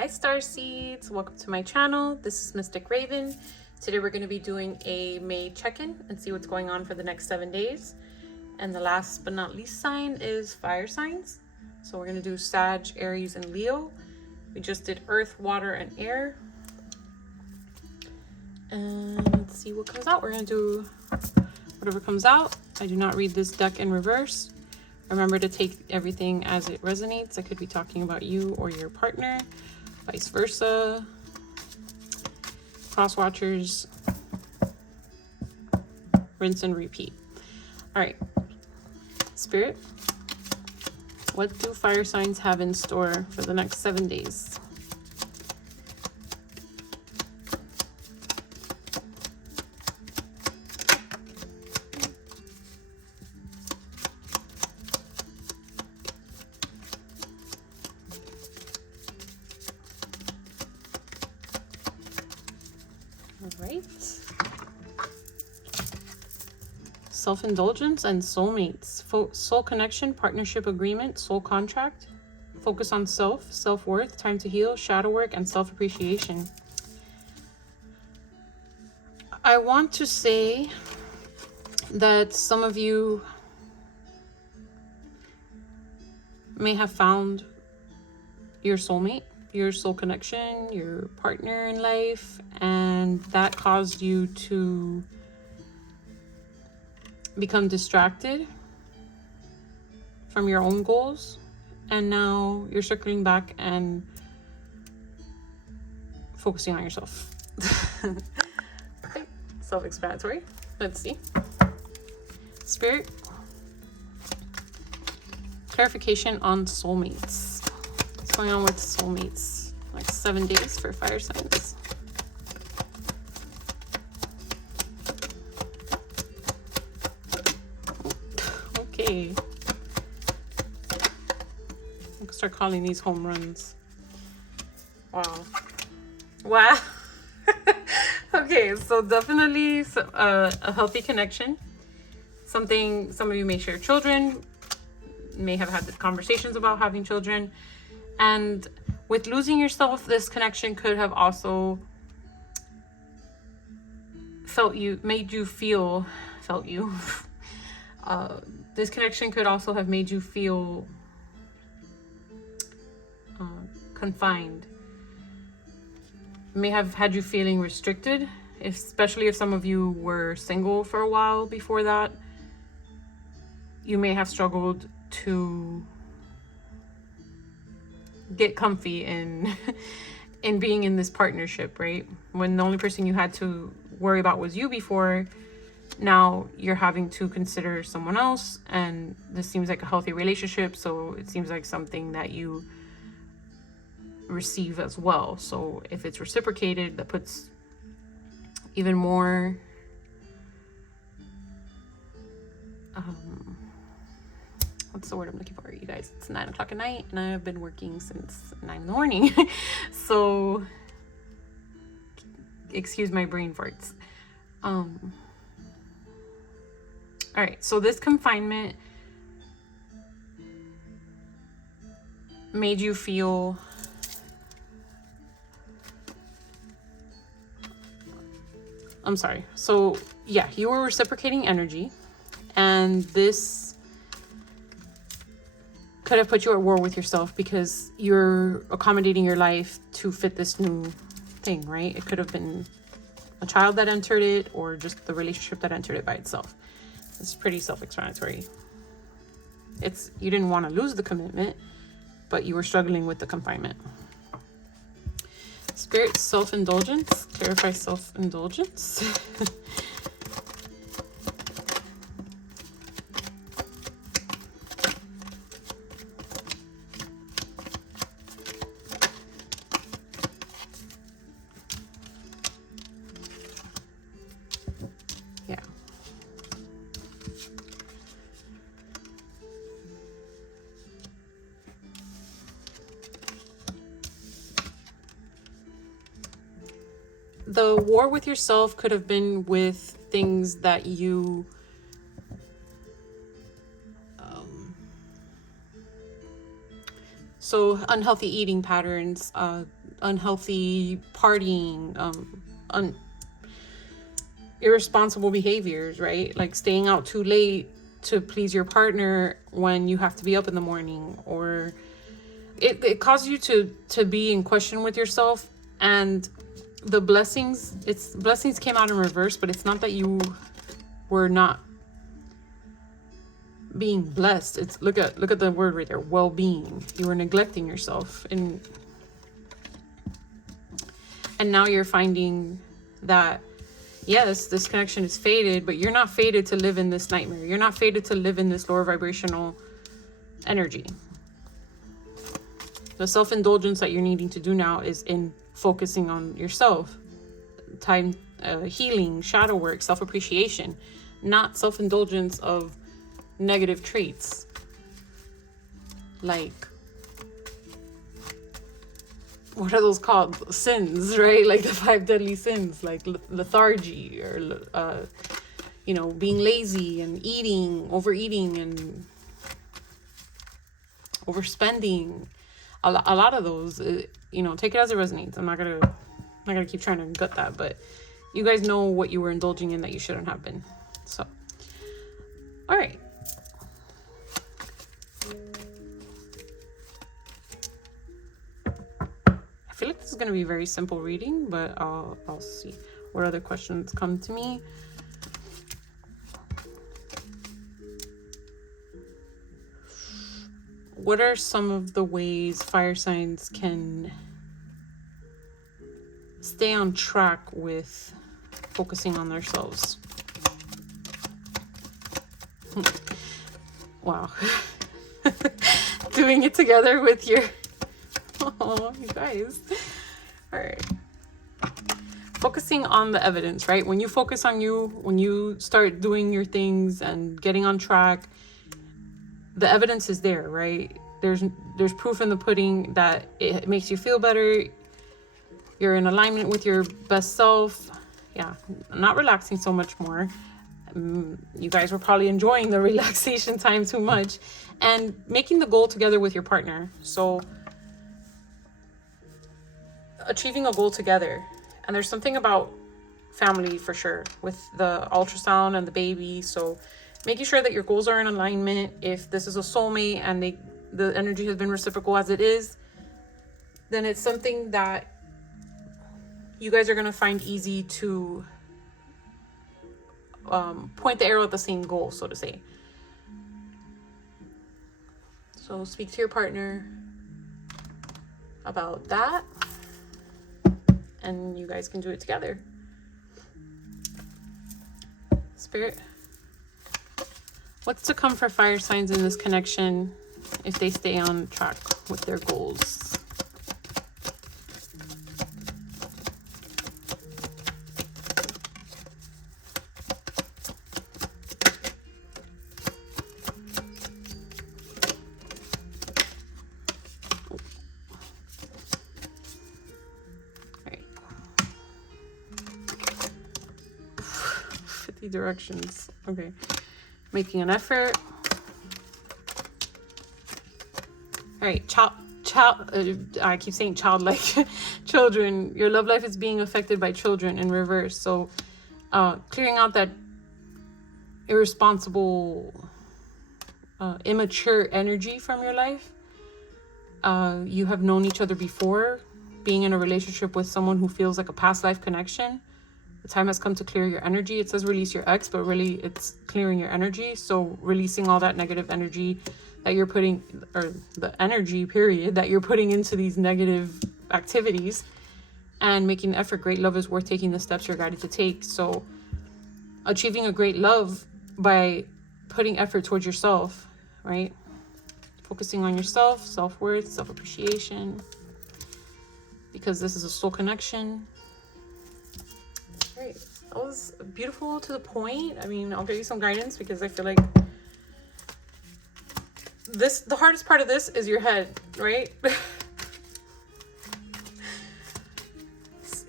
Hi star seeds, welcome to my channel. This is Mystic Raven. Today we're going to be doing a May check-in and see what's going on for the next 7 days. And the last but not least sign is fire signs. So we're going to do Sag, Aries, and Leo. We just did earth, water, and air. And let's see what comes out. We're going to do whatever comes out. I do not read this deck in reverse. Remember to take everything as it resonates. I could be talking about you or your partner, vice versa. Cross watchers, rinse and repeat. All right, Spirit, what do fire signs have in store for the next 7 days? All right. Self-indulgence and soulmates. Soul connection, partnership agreement, soul contract. Focus on self, self-worth, time to heal, shadow work, and self-appreciation. I want to say that some of you may have found your soulmate, your soul connection, your partner in life, and that caused you to become distracted from your own goals, and now you're circling back and focusing on yourself. Okay, self-explanatory. Let's see. Spirit, clarification on soulmates. What's going on with soulmates? Like 7 days for fire signs. Okay. I can start calling these home runs. Wow. Wow. Okay, so definitely a healthy connection. Something, some of you may share children, may have had the conversations about having children. And with losing yourself, this connection could have also this connection could also have made you feel confined. May have had you feeling restricted, especially if some of you were single for a while before that. You may have struggled to get comfy in being in this partnership, right? When the only person you had to worry about was you before, now you're having to consider someone else, and this seems like a healthy relationship, so it seems like something that you receive as well. So if it's reciprocated, that puts even more what's the word I'm looking for, you guys? It's 9 o'clock at night and I've been working since 9 in the morning. So excuse my brain farts. All right, so this confinement made you feel so yeah, you were reciprocating energy, and this could have put you at war with yourself because you're accommodating your life to fit this new thing, right? It could have been a child that entered it, or just the relationship that entered it by itself. It's pretty self-explanatory. You didn't want to lose the commitment, but you were struggling with the confinement. Spirit, self-indulgence. Clarify self-indulgence. Yeah. The war with yourself could have been with things that you so unhealthy eating patterns, unhealthy partying, irresponsible behaviors, right? Like staying out too late to please your partner when you have to be up in the morning, or it causes you to be in question with yourself. And the blessings came out in reverse, but it's not that you were not being blessed. It's look at the word right there, well-being. You were neglecting yourself, and now you're finding that yes, this connection is fated, but you're not fated to live in this nightmare. You're not fated to live in this lower vibrational energy. The self-indulgence that you're needing to do now is in focusing on yourself, time, healing, shadow work, self-appreciation, not self-indulgence of negative traits like, what are those called? Sins, right? Like the 5 deadly sins, like lethargy, or being lazy and overeating and overspending. A lot of those, take it as it resonates. I'm not gonna keep trying to gut that, but you guys know what you were indulging in that you shouldn't have been. So, all right. I feel like this is going to be a very simple reading, but I'll see what other questions come to me. What are some of the ways fire signs can stay on track with focusing on themselves? Wow. Doing it together with your... Oh, you guys. All right. Focusing on the evidence, right? When you focus on you, when you start doing your things and getting on track, the evidence is there, right? There's proof in the pudding that it makes you feel better. You're in alignment with your best self. Yeah, not relaxing so much more. You guys were probably enjoying the relaxation time too much, and making the goal together with your partner. So achieving a goal together. And there's something about family for sure with the ultrasound and the baby. So making sure that your goals are in alignment. If this is a soulmate and the energy has been reciprocal as it is, then it's something that you guys are going to find easy to point the arrow at the same goal, so to say. So speak to your partner about that, and you guys can do it together. Spirit, what's to come for fire signs in this connection if they stay on track with their goals? Directions. Okay. Making an effort. All right. I keep saying childlike. Children. Your love life is being affected by children in reverse. So clearing out that irresponsible, immature energy from your life. You have known each other before, being in a relationship with someone who feels like a past life connection. The time has come to clear your energy. It says release your ex, but really it's clearing your energy. So releasing all that negative energy that you're putting, or the energy period that you're putting into these negative activities, and making an effort. Great love is worth taking the steps you're guided to take. So achieving a great love by putting effort towards yourself, right? Focusing on yourself, self-worth, self-appreciation, because this is a soul connection. Right. That was beautiful, to the point. I mean, I'll give you some guidance because I feel like the hardest part of this is your head, right?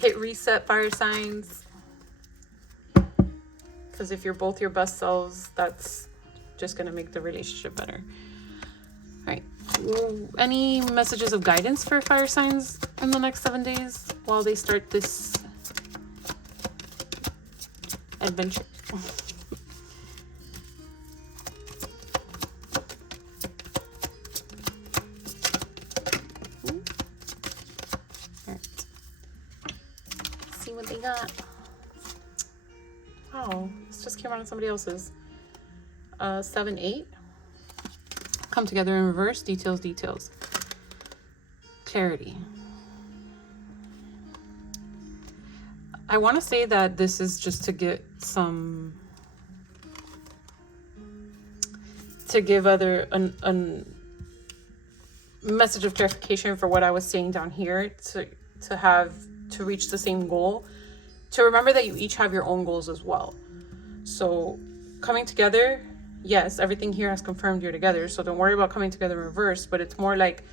Hit reset, fire signs. Because if you're both your best selves, that's just going to make the relationship better. All right. Any messages of guidance for fire signs in the next 7 days while they start this adventure. See what they got. Wow, this just came out on somebody else's. 7, 8. Come together in reverse. Details, details. Clarity. I want to say that this is just to get some, to give other a message of clarification for what I was saying down here, to have to reach the same goal, to remember that you each have your own goals as well. So coming together, yes, everything here has confirmed you're together, so don't worry about coming together in reverse, but it's more like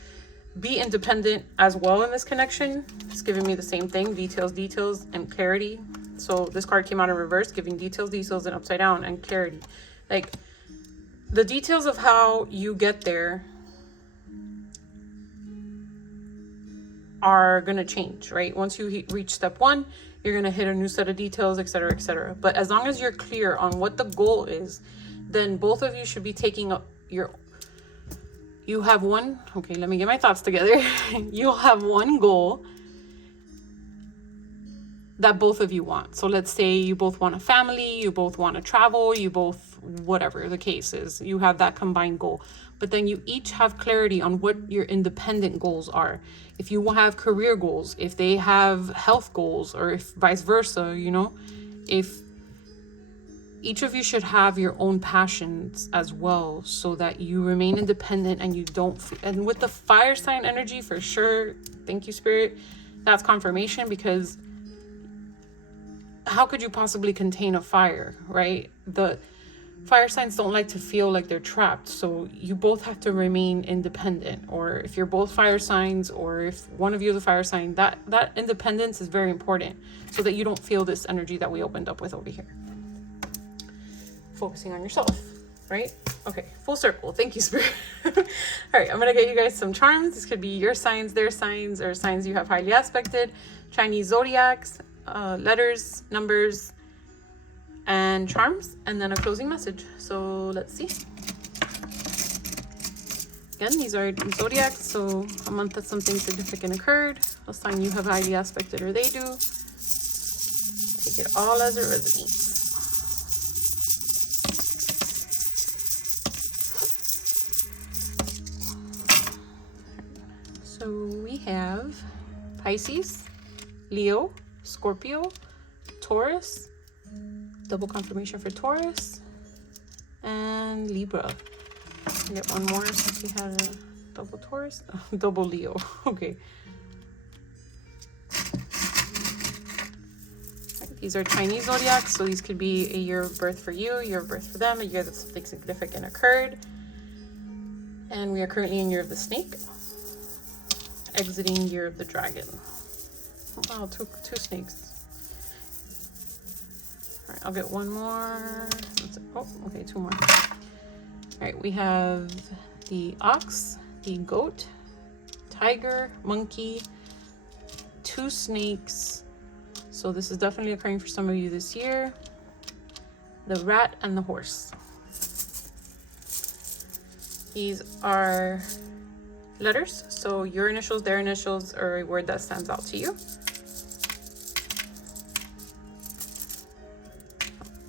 be independent as well in this connection. It's giving me the same thing, details, details, and clarity. So this card came out in reverse, giving details, details, and upside down, and clarity. Like the details of how you get there are going to change, right? Once you reach step 1, you're going to hit a new set of details, etc., etc. But as long as you're clear on what the goal is, then both of you should be taking up you have one, okay, let me get my thoughts together. You'll have one goal that both of you want. So let's say you both want a family, you both want to travel, you both, whatever the case is, you have that combined goal. But then you each have clarity on what your independent goals are. If you have career goals, if they have health goals, or if vice versa, you know, if each of you should have your own passions as well, so that you remain independent and you don't, and with the fire sign energy for sure, thank you Spirit, that's confirmation, because how could you possibly contain a fire, right? The fire signs don't like to feel like they're trapped, so you both have to remain independent. Or if you're both fire signs, or if one of you is a fire sign, that independence is very important, so that you don't feel this energy that we opened up with over here. Focusing on yourself, right? Okay, full circle. Thank you, Spirit. All right, I'm gonna get you guys some charms. This could be your signs, their signs, or signs you have highly aspected, Chinese zodiacs, letters, numbers, and charms, and then a closing message. So let's see. Again, these are zodiacs, so a month that something significant occurred, a sign you have highly aspected or they do. Take it all as it resonates. So we have Pisces, Leo, Scorpio, Taurus, double confirmation for Taurus, and Libra. I'll get one more since we had a double Taurus, double Leo. Okay. Right, these are Chinese zodiacs, so these could be a year of birth for you, a year of birth for them, a year that something significant occurred. And we are currently in year of the snake. Exiting year of the dragon. Oh, wow, two snakes. All right, I'll get one more. Oh, okay, 2 more. All right, we have the ox, the goat, tiger, monkey, 2 snakes. So this is definitely occurring for some of you this year. The rat and the horse. These are letters, so your initials, their initials, or a word that stands out to you.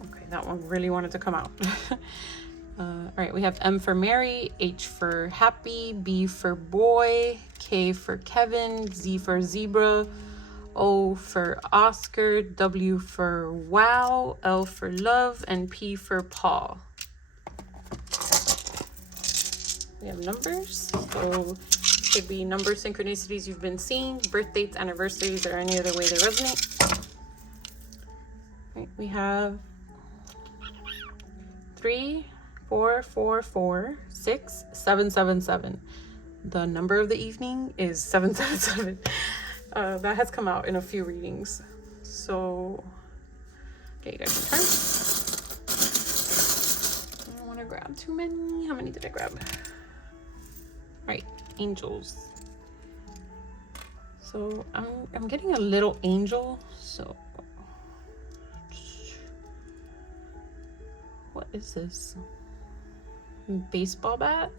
Okay, that one really wanted to come out. All right, we have M for Mary, H for happy, B for boy, K for Kevin, Z for zebra, O for Oscar, W for wow, L for love, and P for Paul. We have numbers, so it could be number synchronicities you've been seeing, birth dates, anniversaries, or any other way they resonate. Right, we have 3, 4, 4, 4, 6, 7, 7, 7. The number of the evening is 777. That has come out in a few readings. So, okay, you guys can turn. I don't want to grab too many. How many did I grab? Right, angels. So I'm getting a little angel. So what is this? Baseball bat?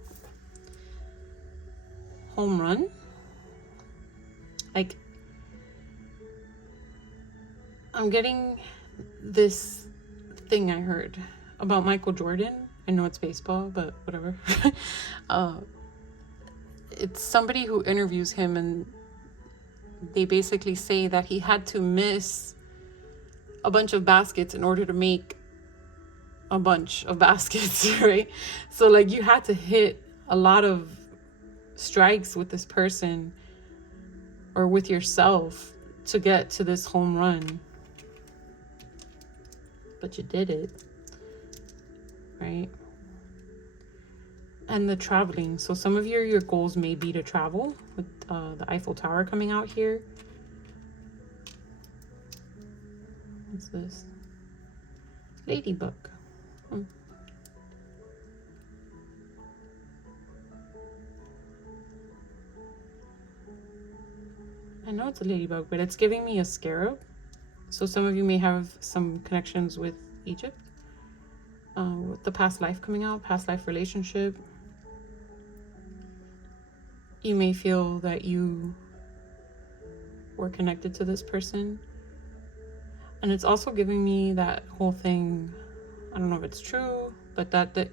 Home run? Like, I'm getting this thing I heard about Michael Jordan. I know it's baseball, but whatever. It's somebody who interviews him, and they basically say that he had to miss a bunch of baskets in order to make a bunch of baskets, right? So like you had to hit a lot of strikes with this person or with yourself to get to this home run. But you did it, right? And the traveling. So some of your goals may be to travel with the Eiffel Tower coming out here. What's this? Ladybug. I know it's a ladybug, but it's giving me a scarab. So some of you may have some connections with Egypt. With the past life coming out, past life relationship. You may feel that you were connected to this person. And it's also giving me that whole thing, I don't know if it's true, but that the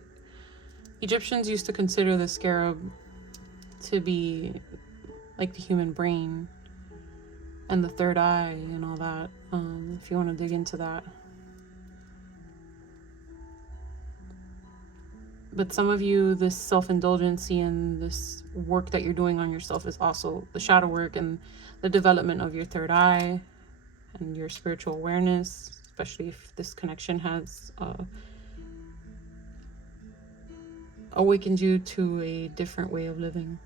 Egyptians used to consider the scarab to be like the human brain and the third eye and all that, if you want to dig into that. But some of you, this self-indulgency and this work that you're doing on yourself is also the shadow work and the development of your third eye and your spiritual awareness, especially if this connection has awakened you to a different way of living.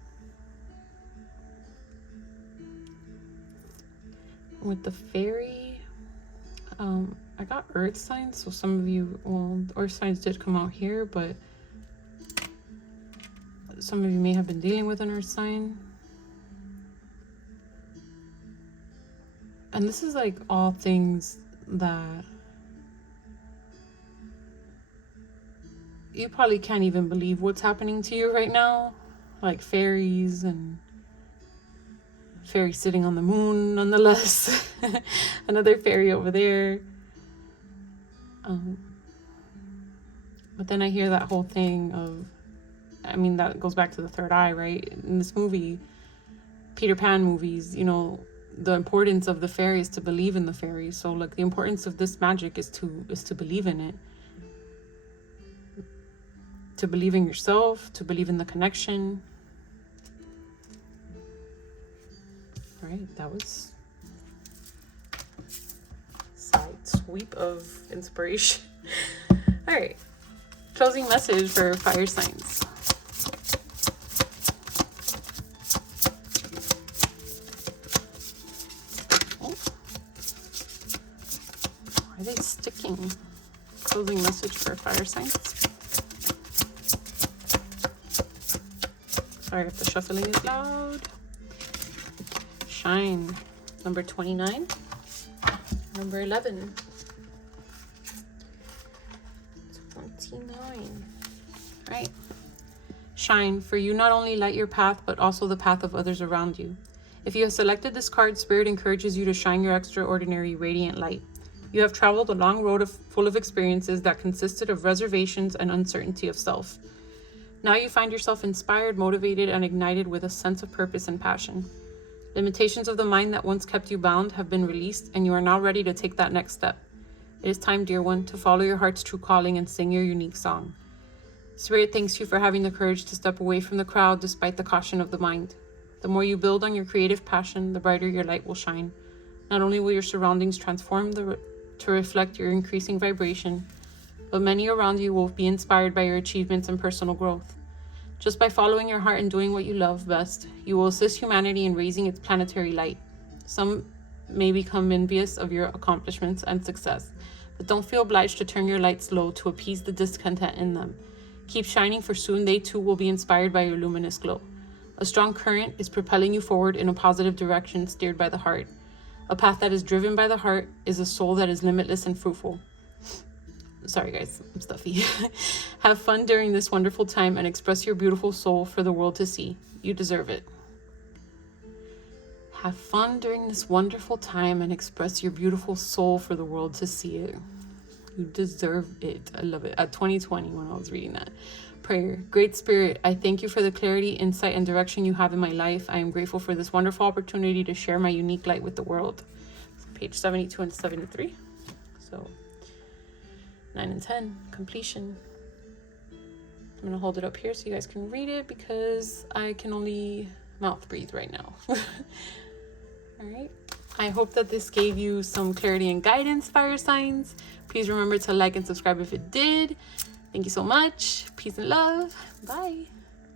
With the fairy, I got earth signs, so some of you, well, earth signs did come out here, but some of you may have been dealing with an earth sign. And this is like all things that you probably can't even believe what's happening to you right now. Like fairies and fairy sitting on the moon, nonetheless. Another fairy over there. But then I hear that whole thing of, I mean, that goes back to the third eye, right? In this movie, Peter Pan movies, you know, the importance of the fairies to believe in the fairies. So like the importance of this magic is to believe in it. To believe in yourself, to believe in the connection. Right, that was side sweep of inspiration. All right, closing message for fire signs. Oh. Why are they sticking? Closing message for fire signs. Sorry if the shuffling is loud. Shine, number 29, number 11, 29. Right. Shine, for you not only light your path, but also the path of others around you. If you have selected this card, Spirit encourages you to shine your extraordinary radiant light. You have traveled a long road full of experiences that consisted of reservations and uncertainty of self. Now you find yourself inspired, motivated, and ignited with a sense of purpose and passion. Limitations of the mind that once kept you bound have been released, and you are now ready to take that next step. It is time, dear one, to follow your heart's true calling and sing your unique song. Spirit thanks you for having the courage to step away from the crowd despite the caution of the mind. The more you build on your creative passion, the brighter your light will shine. Not only will your surroundings transform to reflect your increasing vibration, but many around you will be inspired by your achievements and personal growth. Just by following your heart and doing what you love best, you will assist humanity in raising its planetary light. Some may become envious of your accomplishments and success, but don't feel obliged to turn your lights low to appease the discontent in them. Keep shining, for soon they too will be inspired by your luminous glow. A strong current is propelling you forward in a positive direction steered by the heart. A path that is driven by the heart is a soul that is limitless and fruitful. Sorry guys, I'm stuffy. Have fun during this wonderful time and express your beautiful soul for the world to see. You deserve it. Have fun during this wonderful time and express your beautiful soul for the world to see it. You deserve it. I love it. At 2020 when I was reading that. Prayer. Great Spirit, I thank you for the clarity, insight, and direction you have in my life. I am grateful for this wonderful opportunity to share my unique light with the world. Page 72 and 73. So 9 and 10, completion. I'm going to hold it up here so you guys can read it because I can only mouth breathe right now. All right. I hope that this gave you some clarity and guidance, fire signs. Please remember to like and subscribe if it did. Thank you so much. Peace and love. Bye.